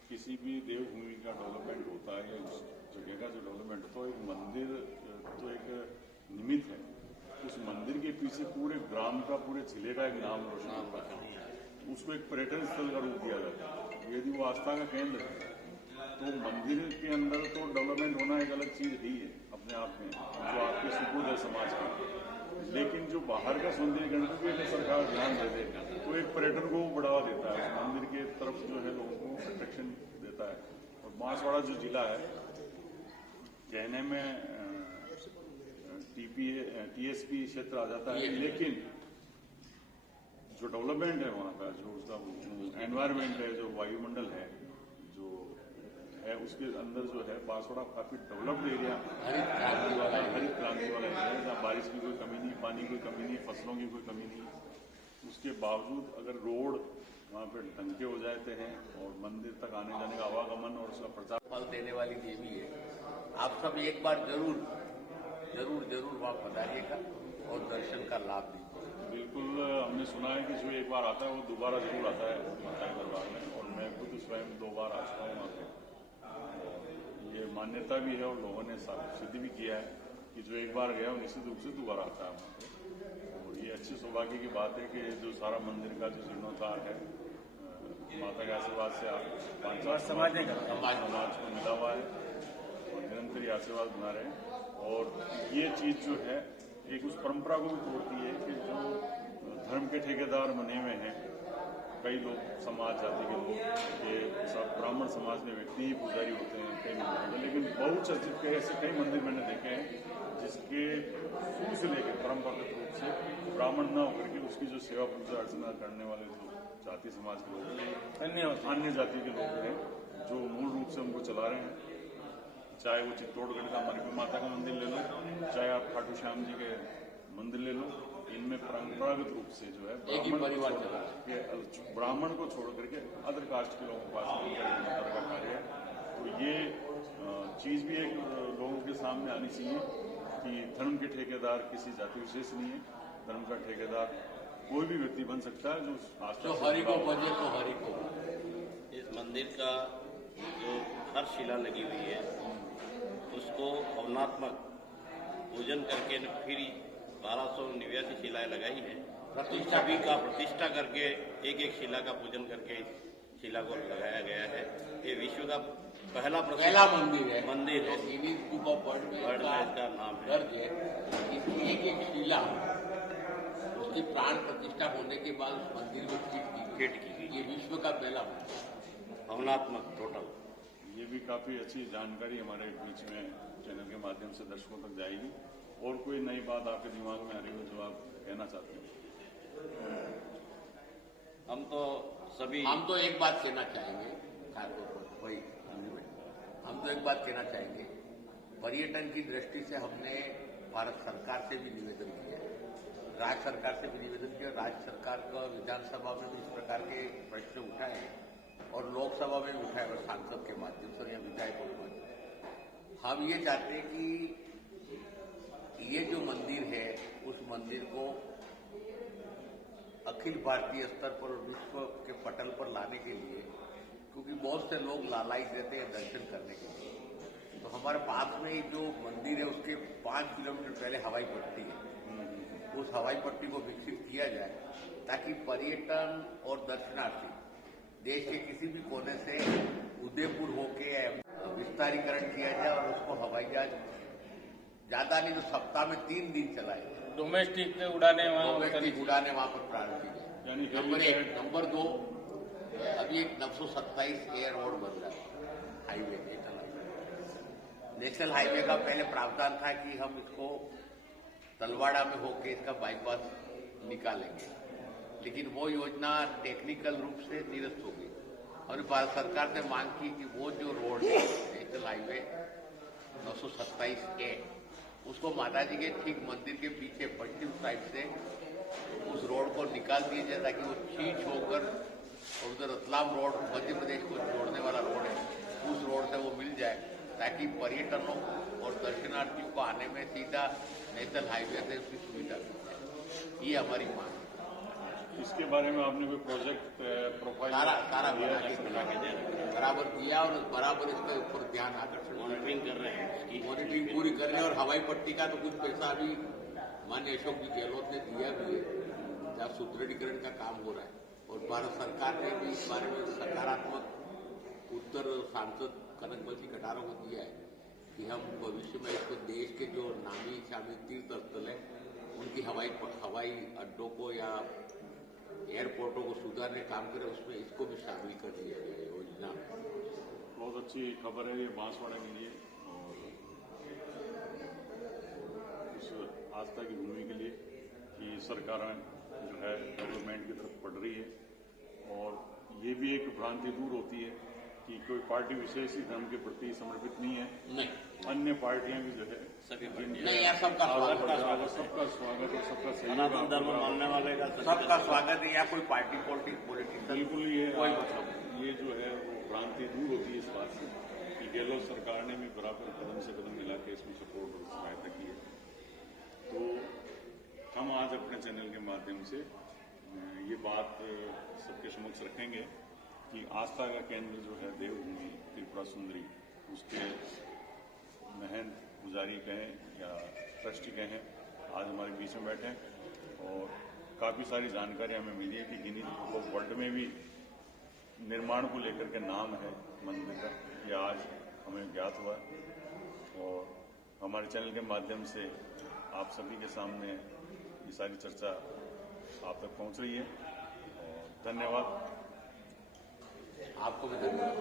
किसी भी देवभूमि का डेवलपमेंट होता है या उस जगह का जो डेवलपमेंट होता है, एक मंदिर तो एक निमित्त है। उस मंदिर के पीछे पूरे ग्राम का, पूरे जिले का एक नाम रोशन होता है। उसको एक पर्यटन स्थल का रूप दिया जाता है। यदि वो आस्था का केंद्र है तो मंदिर के अंदर तो डेवलपमेंट होना एक अलग चीज ही है अपने आप में, जो आपके सुपुर्द है समाज का। लेकिन जो बाहर का सौंदर्यीकरण को भी अगर सरकार ध्यान दे दे तो एक पर्यटन को बढ़ावा देता है, उस मंदिर के तरफ जो है लोगों को अट्रैक्शन देता है। और बांसवाड़ा जो जिला है, कहने में TSP क्षेत्र आ जाता है, लेकिन जो डेवलपमेंट है वहाँ का, जो उसका एनवायरमेंट है, जो वायुमंडल है, जो है उसके अंदर जो है बांसवाड़ा काफी डेवलप्ड एरिया, हरित क्रांति वाला एरिया है, जहाँ बारिश की कोई कमी नहीं, पानी की कमी नहीं, फसलों की कोई कमी नहीं। उसके बावजूद अगर रोड वहाँ पे ढंग के हो जाते हैं और मंदिर तक आने जाने का आवागमन और उसका प्रचार, फल देने वाली देवी है। आप सब एक बार जरूर वहाँ पधारिएगा और दर्शन का लाभ लीजिए। बिल्कुल, हमने सुना है कि जो एक बार आता है वो दोबारा जरूर आता है माता के दरबार में, और मैं खुद स्वयं 2 बार आ चुका हूँ वहाँ पे। ये मान्यता भी है और लोगों ने सिद्ध भी किया है कि जो एक बार गया वो निश्चित रूप से दोबारा आता है वहाँ पे। और ये अच्छी सौभाग्य की बात है कि जो सारा मंदिर का जो जीर्णोद्धार है, माता के आशीर्वाद से 5 समाज को मिला हुआ है और निरंतर ये आशीर्वाद बना रहे हैं। और ये चीज जो है एक उस परंपरा को भी तोड़ती है कि जो धर्म के ठेकेदार बने हुए हैं कई लोग, समाज जाति के लोग, ये सब ब्राह्मण समाज में व्यक्ति ही पुजारी होते हैं कई मंदिरों में, लेकिन बहुचर्चित ऐसे कई मंदिर मैंने देखे हैं जिसके शुरू से लेकर परंपरागत रूप से ब्राह्मण न होकर के उसकी जो सेवा पूजा अर्चना करने वाले जो जाति समाज के लोग, अन्य जाति के लोग हैं, जो मूल रूप से उनको चला रहे हैं। चाहे वो चित्तौड़गढ़ का मरकू माता का मंदिर ले लो, चाहे आप खाटू श्याम जी के मंदिर ले लो, इनमें परंपरागत रूप से जो है ब्राह्मण को छोड़ करके अदर कास्ट के लोगों के पास का कार्य है। तो ये चीज भी एक लोगों के सामने आनी चाहिए कि धर्म के ठेकेदार किसी जाति विशेष नहीं है। धर्म का ठेकेदार कोई भी व्यक्ति बन सकता है जो हरि को बजे तो हरि को। इस मंदिर का जो हर शिला लगी हुई है उसको भावनात्मक पूजन करके फिर 1289 शिलाएं लगाई है। सभी का प्रतिष्ठा करके एक शिला का पूजन करके इस शिला को लगाया गया है। ये विश्व का पहला मंदिर है। गिनीज बुक ऑफ वर्ल्ड में इसका नाम है। इसकी एक शिला उसकी प्राण प्रतिष्ठा होने के बाद उस मंदिर में फिट की गई। ये विश्व का पहला भावनात्मक टोटल। ये भी काफी अच्छी जानकारी हमारे बीच में चैनल के माध्यम से दर्शकों तक जाएगी। और कोई नई बात आपके दिमाग में आ रही हो जो आप कहना चाहते हैं? हम तो एक बात कहना चाहेंगे, हम तो एक बात कहना चाहेंगे, पर्यटन की दृष्टि से हमने भारत सरकार से भी निवेदन किया है, राज्य सरकार से भी निवेदन किया। राज्य सरकार का विधानसभा में भी इस प्रकार के प्रश्न उठाए और लोकसभा में भी उठाए और सांसद के माध्यम से या विधायकों के माध्यम से। हम ये चाहते हैं कि ये जो मंदिर है उस मंदिर को अखिल भारतीय स्तर पर और विश्व के पटल पर लाने के लिए, क्योंकि बहुत से लोग लालायित रहते हैं दर्शन करने के लिए, तो हमारे पास में ही जो मंदिर है उसके 5 किलोमीटर पहले हवाई पट्टी है। उस हवाई पट्टी को विकसित किया जाए ताकि पर्यटन और दर्शनार्थी देश के किसी भी कोने से उदयपुर होके विस्तारीकरण किया जाए और उसको हवाई जहाज ज्यादा नहीं तो सप्ताह में 3 दिन चलाए। डोमेस्टिक उड़ाने वहाँ पर प्रारंभ की जाए। नंबर 1। नंबर 2, अभी एक 927 एयर रोड बन रहा है, हाईवे नेशनल हाईवे का पहले प्रावधान था कि हम इसको तलवाड़ा में होके इसका बाईपास निकालेंगे, लेकिन वो योजना टेक्निकल रूप से निरस्त हो गई और भारत सरकार ने मांग की कि वो जो रोड है नेशनल हाईवे 927A उसको माता जी के ठीक मंदिर के पीछे पश्चिम साइड से उस रोड को निकाल दिया जाए ताकि वो चीच होकर और उधर रतलाम रोड मध्य प्रदेश को जोड़ने वाला रोड है उस रोड से वो मिल जाए ताकि पर्यटकों और दर्शनार्थियों को आने में सीधा नेशनल हाईवे से उसकी सुविधा मिल जाए। ये हमारी मांग है। इसके बारे में आपने कोई प्रोजेक्ट प्रोफाइल सारा बना के बराबर दिया और बराबर इसके ऊपर ध्यान आकर्षण मॉनिटरिंग कर रहे हैं, मॉनिटरिंग पूरी कर रहे हैं। और हवाई पट्टी का तो कुछ पैसा अभी माननीय अशोक जी गहलोत ने दिया भी है, जहाँ सुदृढ़ीकरण का काम हो रहा है। और भारत सरकार ने भी इस बारे में सकारात्मक उत्तर सांसद कनकवती कटारों को दिया है कि हम भविष्य में इसको देश के जो नामी शामी तीर्थ स्थल है उनकी हवाई अड्डों को या एयरपोर्टों को सुधारने काम करें, उसमें इसको भी शामिल कर दिया गया योजना। बहुत अच्छी खबर है ये बांसवाड़ा के लिए और उस आस्था की भूमि के लिए कि सरकार जो है डेवलपमेंट की तरफ बढ़ रही है। और ये भी एक भ्रांति दूर होती है कि कोई पार्टी विशेष ही धर्म के प्रति समर्पित नहीं है। नहीं, अन्य पार्टियां भी जो है सबका स्वागत और सबका सनातन धर्म मानने वाले का सबका स्वागत है, या कोई पार्टी पॉलिटिशियन बिल्कुल ये कोई मतलब ये जो है वो भ्रांति दूर होती है इस बात से कि गहलोत सरकार ने भी बराबर कदम से कदम मिला के इसमें सपोर्ट और सहायता की है। तो हम आज अपने चैनल के माध्यम से ये बात सबके समक्ष रखेंगे कि आस्था का केंद्र जो है देवभूमि त्रिपुरा सुंदरी, उसके महंत पुजारी कहें या ट्रस्टी कहें, आज हमारे बीच में बैठे और काफ़ी सारी जानकारी हमें मिली है कि गिनीज बुक ऑफ वर्ल्ड में भी निर्माण को लेकर के नाम है मंदिर का, यह आज हमें ज्ञात हुआ। और हमारे चैनल के माध्यम से आप सभी के सामने ये सारी चर्चा आप तक पहुंच रही है और धन्यवाद। आपको भी धन्यवाद।